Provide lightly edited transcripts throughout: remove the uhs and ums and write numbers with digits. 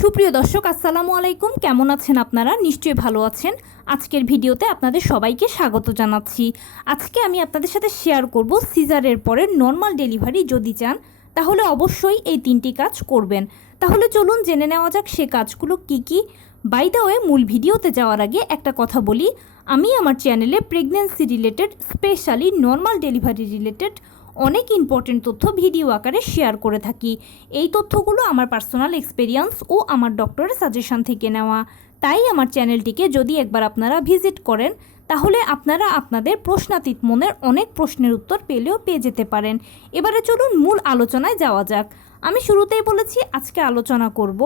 সুপ্রিয় দর্শক আসসালামু আলাইকুম, কেমন আছেন আপনারা? নিশ্চয়ই ভালো আছেন। আজকের ভিডিওতে আপনাদের সবাইকে স্বাগত জানাচ্ছি। আজকে আমি আপনাদের সাথে শেয়ার করব সিজারের পরে নর্মাল ডেলিভারি যদি চান তাহলে অবশ্যই এই 3টি কাজ করবেন। তাহলে চলুন জেনে নেওয়া যাক সে কাজগুলো কি কি। বাই দ্য ওয়ে, মূল ভিডিওতে যাওয়ার আগে একটা কথা বলি, আমি আমার চ্যানেলে pregnancy related, specially normal delivery related অনেক ইম্পর্টেন্ট তথ্য ভিডিও আকারে শেয়ার করে থাকি। এই তথ্যগুলো আমার পার্সোনাল এক্সপেরিয়েন্স ও আমার ডক্টরের সাজেশন থেকে নেওয়া। তাই আমার চ্যানেলটিকে যদি একবার আপনারা ভিজিট করেন তাহলে আপনারা আপনাদের প্রশ্নাতীত মনের অনেক প্রশ্নের উত্তর পেয়ে যেতে পারেন। এবারে চলুন মূল আলোচনায় যাওয়া যাক। আমি শুরুতেই বলেছি আজকে আলোচনা করব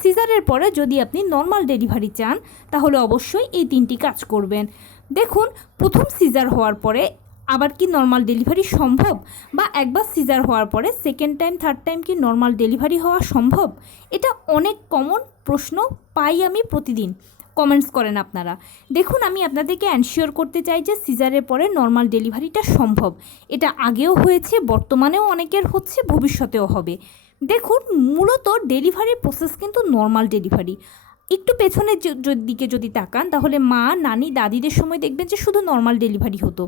সিজারের পরে যদি আপনি নর্মাল ডেলিভারি চান তাহলে অবশ্যই এই 3টি কাজ করবেন। দেখুন, প্রথম সিজার হওয়ার পরে আবার কি নর্মাল ডেলিভারি সম্ভব? বা একবার সিজার হওয়ার পরে সেকেন্ড টাইম থার্ড টাইম কি নর্মাল ডেলিভারি হওয়া সম্ভব? এটা অনেক কমন প্রশ্ন পাই আমি প্রতিদিন, কমেন্টস করেন আপনারা। দেখুন, আমি আপনাদেরকে অ্যানশিওর করতে চাই যে সিজারের পরে নর্মাল ডেলিভারিটা সম্ভব। এটা আগেও হয়েছে, বর্তমানেও অনেকের হচ্ছে, ভবিষ্যতেও হবে। দেখুন, মূলত ডেলিভারির প্রসেস কিন্তু নর্মাল ডেলিভারি। একটু পেছনের দিকে যদি তাকান তাহলে মা, নানি, দাদিদের সময় দেখবেন যে শুধু নর্মাল ডেলিভারি হতো।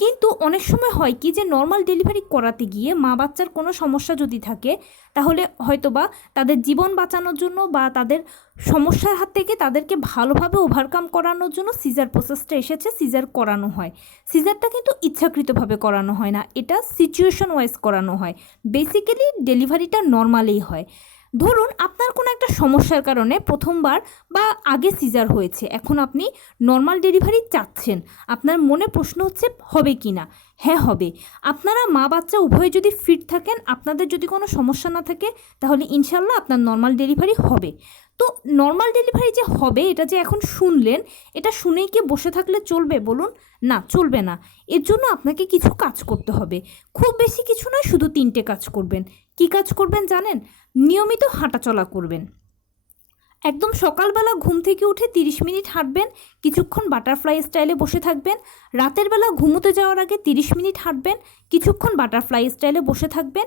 কিন্তু অনেক সময় হয় কি যে নর্মাল ডেলিভারি করাতে গিয়ে মা বাচ্চার কোনো সমস্যা যদি থাকে তাহলে হয়তোবা তাদের জীবন বাঁচানোর জন্য বা তাদের সমস্যার হাত থেকে তাদেরকে ভালোভাবে ওভারকাম করানোর জন্য সিজার প্রসেসটা এসেছে, সিজার করানো হয়। সিজারটা কিন্তু ইচ্ছাকৃতভাবে করানো হয় না, এটা সিচুয়েশন ওয়াইজ করানো হয়। বেসিক্যালি ডেলিভারিটা নর্মালেই হয়। ধরুন আপনার কোনো একটা সমস্যার কারণে প্রথমবার বা আগে সিজার হয়েছে, এখন আপনি নর্মাল ডেলিভারি চাচ্ছেন, আপনার মনে প্রশ্ন হচ্ছে হবে কি না। হ্যাঁ, হবে। আপনারা মা বাচ্চা উভয়ে যদি ফিট থাকেন, আপনাদের যদি কোনো সমস্যা না থাকে, তাহলে ইনশাল্লাহ আপনার নর্মাল ডেলিভারি হবে। তো নর্মাল ডেলিভারি যে হবে এটা যে এখন শুনলেন, এটা শুনেই কি বসে থাকলে চলবে বলুন? না, চলবে না। এর জন্য আপনাকে কিছু কাজ করতে হবে। খুব বেশি কিছু নয়, শুধু 3টে কাজ করবেন। কি কাজ করবেন জানেন? নিয়মিত হাঁটাচলা করবেন। একদম সকালবেলা ঘুম থেকে উঠে 30 মিনিট হাঁটবেন, কিছুক্ষণ বাটারফ্লাই স্টাইলে বসে থাকবেন। রাতের বেলা ঘুমোতে যাওয়ার আগে 30 মিনিট হাঁটবেন, কিছুক্ষণ বাটারফ্লাই স্টাইলে বসে থাকবেন।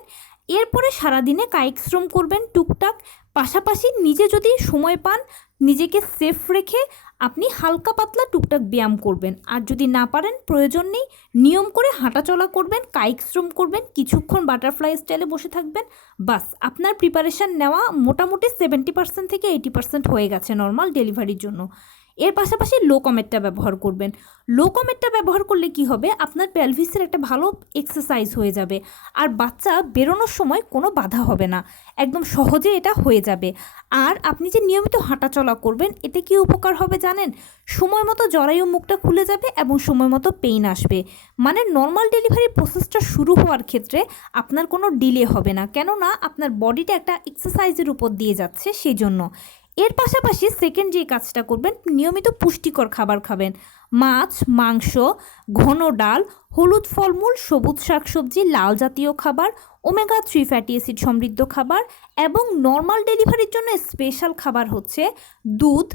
এরপরে সারাদিনে কায়িক শ্রম করবেন টুকটাক। পাশাপাশি নিজে যদি সময় পান, নিজেকে সেফ রেখে আপনি হালকা পাতলা টুকটাক ব্যায়াম করবেন। আর যদি না পারেন, প্রয়োজন নেই, নিয়ম করে হাঁটাচলা করবেন, কায়িক শ্রম করবেন, কিছুক্ষণ বাটারফ্লাই স্টাইলে বসে থাকবেন। বাস, আপনার প্রিপারেশান নেওয়া মোটামুটি 70% থেকে 80% হয়ে গেছে নর্মাল ডেলিভারির জন্য। এর পাশাপাশি লো কমেটটা ব্যবহার করবেন। লো কমেটটা ব্যবহার করলে কি হবে, আপনার পেলভিসের একটা ভালো এক্সারসাইজ হয়ে যাবে, আর বাচ্চা বেরোনোর সময় কোনো বাধা হবে না, একদম সহজে এটা হয়ে যাবে। আর আপনি যে নিয়মিত হাঁটাচলা করবেন, এতে কি উপকার হবে জানেন? সময় মতো জরায়ু মুখটা খুলে যাবে এবং সময় মতো পেইন আসবে। মানে নর্মাল ডেলিভারি প্রসেসটা শুরু হওয়ার ক্ষেত্রে আপনার কোনো ডিলে হবে না, কেননা আপনার বডিটা একটা এক্সারসাইজের উপর দিয়ে যাচ্ছে, সেই জন্য। এর পাশাপাশি সেকেন্ড যে কাজটা করবেন, নিয়মিত পুষ্টিকর খাবার খাবেন। মাছ, মাংস, ঘন ডাল, হলুদ ফলমূল, সবুজ শাকসবজি, লাল জাতীয় খাবার, ওমেগা 3 ফ্যাটি অ্যাসিড সমৃদ্ধ খাবার, এবং নর্মাল ডেলিভারির জন্য স্পেশাল খাবার হচ্ছে দুধ,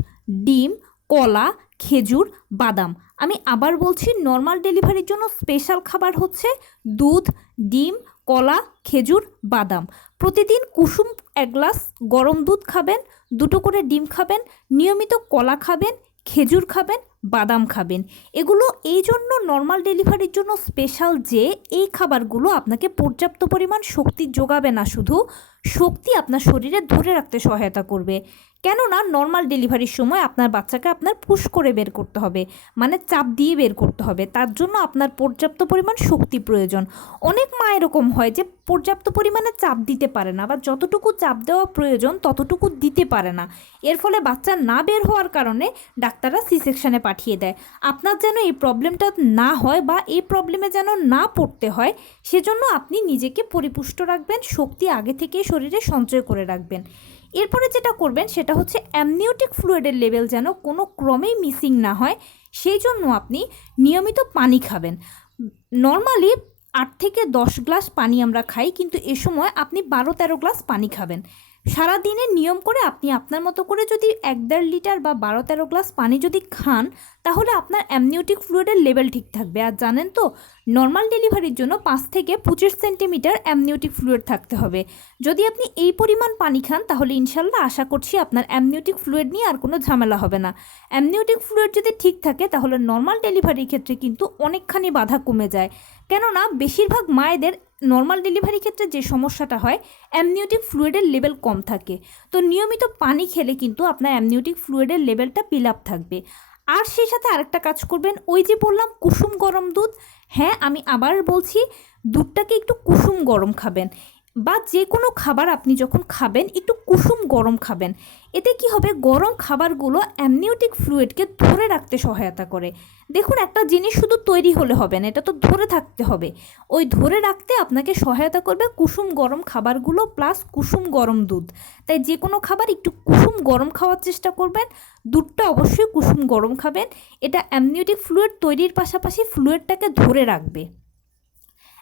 ডিম, কলা, খেজুর, বাদাম। আমি আবার বলছি, নর্মাল ডেলিভারির জন্য স্পেশাল খাবার হচ্ছে দুধ, ডিম, কলা, খেজুর, বাদাম। প্রতিদিন কুসুম 1 গ্লাস গরম দুধ খাবেন, 2টো করে ডিম খাবেন, নিয়মিত কলা খাবেন, খেজুর খাবেন, বাদাম খাবেন। এগুলো এই জন্য নর্মাল ডেলিভারির জন্য স্পেশাল যে এই খাবারগুলো আপনাকে পর্যাপ্ত পরিমাণ শক্তি যোগাবে না, শুধু শক্তি আপনার শরীরে ধরে রাখতে সহায়তা করবে। কেননা নর্মাল ডেলিভারির সময় আপনার বাচ্চাকে আপনার পুশ করে বের করতে হবে, মানে চাপ দিয়ে বের করতে হবে, তার জন্য আপনার পর্যাপ্ত পরিমাণ শক্তি প্রয়োজন। অনেক মা এরকম হয় যে পর্যাপ্ত পরিমাণে চাপ দিতে পারে না, বা যতটুকু চাপ দেওয়া প্রয়োজন ততটুকু দিতে পারে না। এর ফলে বাচ্চা না বের হওয়ার কারণে ডাক্তাররা সি সেকশানে পাঠিয়ে দেয়। আপনার যেন এই প্রবলেমটা না হয় বা এই প্রবলেমে যেন না পড়তে হয়, সেজন্য আপনি নিজেকে পরিপুষ্ট রাখবেন, শক্তি আগে থেকেই শরীরে সঞ্চয় করে রাখবেন। এরপরে যেটা করবেন সেটা হচ্ছে অ্যামনিওটিক ফ্লুইডের লেভেল যেন কোনো ক্রমেই মিসিং না হয়, সেই জন্য আপনি নিয়মিত পানি খাবেন। নর্মালি 8 থেকে 10 গ্লাস পানি আমরা খাই, কিন্তু এ সময় আপনি 12-13 গ্লাস পানি খাবেন। সারাদিনে নিয়ম করে আপনি আপনার মতো করে যদি 1-1.5 লিটার বা 12-13 গ্লাস পানি যদি খান, তাহলে আপনার অ্যামনিওটিক ফ্লুইডের লেভেল ঠিক থাকবে। আর জানেন তো, নর্মাল ডেলিভারির জন্য 5 থেকে 25 সেন্টিমিটার অ্যামনিওটিক ফ্লুইড থাকতে হবে। যদি আপনি এই পরিমাণ পানি খান, তাহলে ইনশাল্লাহ আশা করছি আপনার অ্যামনিওটিক ফ্লুইড নিয়ে আর কোনো ঝামেলা হবে না। অ্যামনিওটিক ফ্লুইড যদি ঠিক থাকে, তাহলে নর্মাল ডেলিভারির ক্ষেত্রে কিন্তু অনেকখানি বাধা কমে যায়। কেননা বেশিরভাগ মায়েদের নর্মাল ডেলিভারি ক্ষেত্রে যে সমস্যাটা হয়, অ্যামনিওটিক ফ্লুইডের লেভেল কম থাকে। তো নিয়মিত পানি খেলে কিন্তু আপনার অ্যামনিওটিক ফ্লুইডের লেভেলটা পিল আপ থাকবে। আর সেই সাথে আরেকটা কাজ করবেন, ওই যে বললাম কুসুম গরম দুধ, হ্যাঁ আমি আবার বলছি, দুধটাকে একটু কুসুম গরম খাবেন। বা যে কোনো খাবার আপনি যখন খাবেন একটু কুসুম গরম খাবেন। এতে কি হবে, গরম খাবারগুলো অ্যামনিওটিক ফ্লুইডকে ধরে রাখতে সহায়তা করে। দেখুন, একটা জিনিস শুধু তৈরি হলে হবে না, এটা তো ধরে থাকতে হবে। ওই ধরে রাখতে আপনাকে সহায়তা করবে কুসুম গরম খাবারগুলো প্লাস কুসুম গরম দুধ। তাই যে কোনো খাবার একটু কুসুম গরম খাওয়ার চেষ্টা করবেন। দুধটা অবশ্যই কুসুম গরম খাবেন। এটা অ্যামনিওটিক ফ্লুইড তৈরির পাশাপাশি ফ্লুইডটাকে ধরে রাখবে।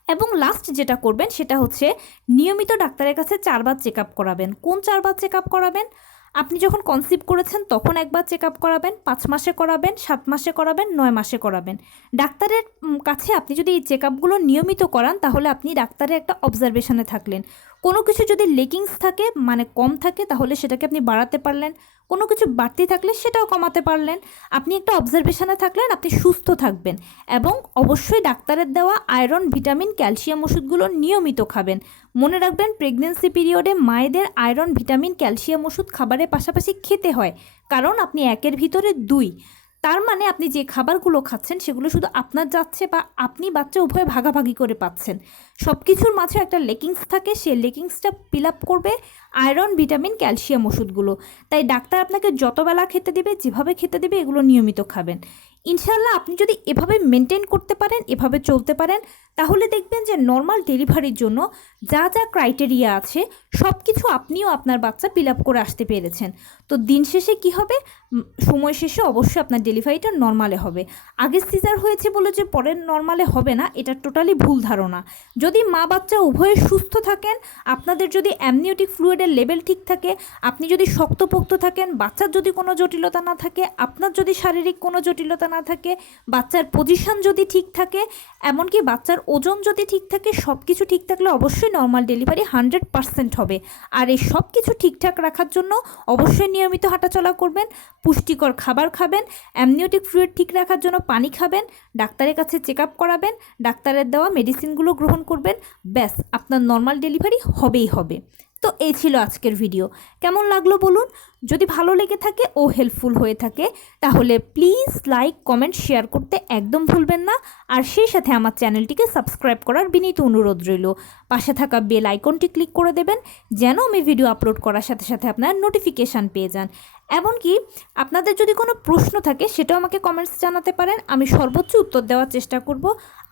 এবং লাস্ট যেটা করবেন সেটা হচ্ছে নিয়মিত ডাক্তারের কাছে 4 বার চেক আপ করাবেন। কোন 4 বার চেক আপ করাবেন? আপনি যখন কনসিভ করেছেন তখন একবার চেক আপ করাবেন, 5 মাসে করাবেন, 7 মাসে করাবেন, 9 মাসে করাবেন। ডাক্তারের কাছে আপনি যদি এই চেক আপগুলো নিয়মিত করান, তাহলে আপনি ডাক্তারের একটা অবজারভেশনে থাকলেন। কোনো কিছু যদি লেকিংস থাকে, মানে কম থাকে, তাহলে সেটাকে আপনি বাড়াতে পারলেন। কোনো কিছু বাড়তি থাকলে সেটাও কমাতে পারলেন। আপনি একটা অবজারভেশনে থাকলেন, আপনি সুস্থ থাকবেন। এবং অবশ্যই ডাক্তারের দেওয়া আয়রন, ভিটামিন, ক্যালসিয়াম ওষুধগুলো নিয়মিত খাবেন। মনে রাখবেন, প্রেগনেন্সি পিরিয়ডে মায়েদের আয়রন, ভিটামিন, ক্যালসিয়াম ওষুধ খাবারের পাশাপাশি খেতে হয়। কারণ আপনি 1-এর ভিতরে 2, তার মানে আপনি যে খাবারগুলো খাচ্ছেন সেগুলো শুধু আপনার যাচ্ছে বা আপনি বাচ্চা উভয় ভাগাভাগি করে পাচ্ছেন। সব কিছুর মাঝে একটা লেকিংস থাকে, সেই লেকিংসটা ফিল আপ করবে আয়রন, ভিটামিন, ক্যালসিয়াম ওষুধগুলো। তাই ডাক্তার আপনাকে যত বেলা খেতে দেবে, যেভাবে খেতে দেবে, এগুলো নিয়মিত খাবেন। ইনশাল্লাহ আপনি যদি এভাবে মেনটেন করতে পারেন, এভাবে চলতে পারেন, তাহলে দেখবেন যে নর্মাল ডেলিভারির জন্য যা যা ক্রাইটেরিয়া আছে সব কিছু আপনিও আপনার বাচ্চা ফিল আপ করে আসতে পেরেছেন। তো দিন শেষে কি হবে, সময় শেষে অবশ্যই আপনার ডেলিভারিটা নর্মালে হবে। আগে সিজার হয়েছে বলে যে পরের নর্মালে হবে না, এটা টোটালি ভুল ধারণা। যদি মা বাচ্চা উভয়ে সুস্থ থাকেন, আপনাদের যদি অ্যামনিওটিক ফ্লুইডের লেভেল ঠিক থাকে, আপনি যদি শক্তপোক্ত থাকেন, বাচ্চার যদি কোনো জটিলতা না থাকে, আপনার যদি শারীরিক কোনো জটিলতা না থাকে, বাচ্চার পজিশন যদি ঠিক থাকে, এমনকি বাচ্চার ওজন যদি ঠিক থাকে, সব কিছু ঠিক থাকলে অবশ্যই নর্মাল ডেলিভারি 100% হবে। আর এই সব কিছু ঠিকঠাক রাখার জন্য অবশ্যই নিয়মিত হাঁটাচলা করবেন, পুষ্টিকর খাবার খাবেন, অ্যামনিওটিক ফ্লুইড ঠিক রাখার জন্য পানি খাবেন, ডাক্তারের কাছে চেক আপ করাবেন, ডাক্তারের দেওয়া মেডিসিনগুলো গ্রহণ করবেন। ব্যাস, আপনার নর্মাল ডেলিভারি হবেই হবে। তো এই ছিল আজকের ভিডিও। কেমন লাগলো বলুন? যদি ভালো লেগে থাকে ও হেল্পফুল হয়ে থাকে, তাহলে প্লিজ লাইক, কমেন্ট, শেয়ার করতে একদম ভুলবেন না। আর সেই সাথে আমার চ্যানেলটিকে সাবস্ক্রাইব করার বিনীত অনুরোধ রইল। পাশে থাকা বেল আইকনটি ক্লিক করে দেবেন, যেন আমি ভিডিও আপলোড করার সাথে সাথে আপনার নোটিফিকেশান পেয়ে যান। এমনকি আপনাদের যদি কোনো প্রশ্ন থাকে, সেটাও আমাকে কমেন্টস জানাতে পারেন, আমি সর্বোচ্চ উত্তর দেওয়ার চেষ্টা করব।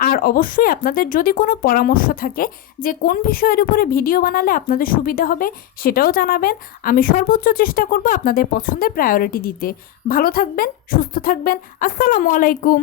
আর অবশ্যই আপনাদের যদি কোনো পরামর্শ থাকে যে কোন বিষয়ের উপরে ভিডিও বানালে আপনাদের সুবিধা হবে, সেটাও জানাবেন। আমি সর্বোচ্চ চেষ্টা করব আপনাদের পছন্দের প্রায়োরিটি দিতে। ভালো থাকবেন, সুস্থ থাকবেন। আসসালামু আলাইকুম।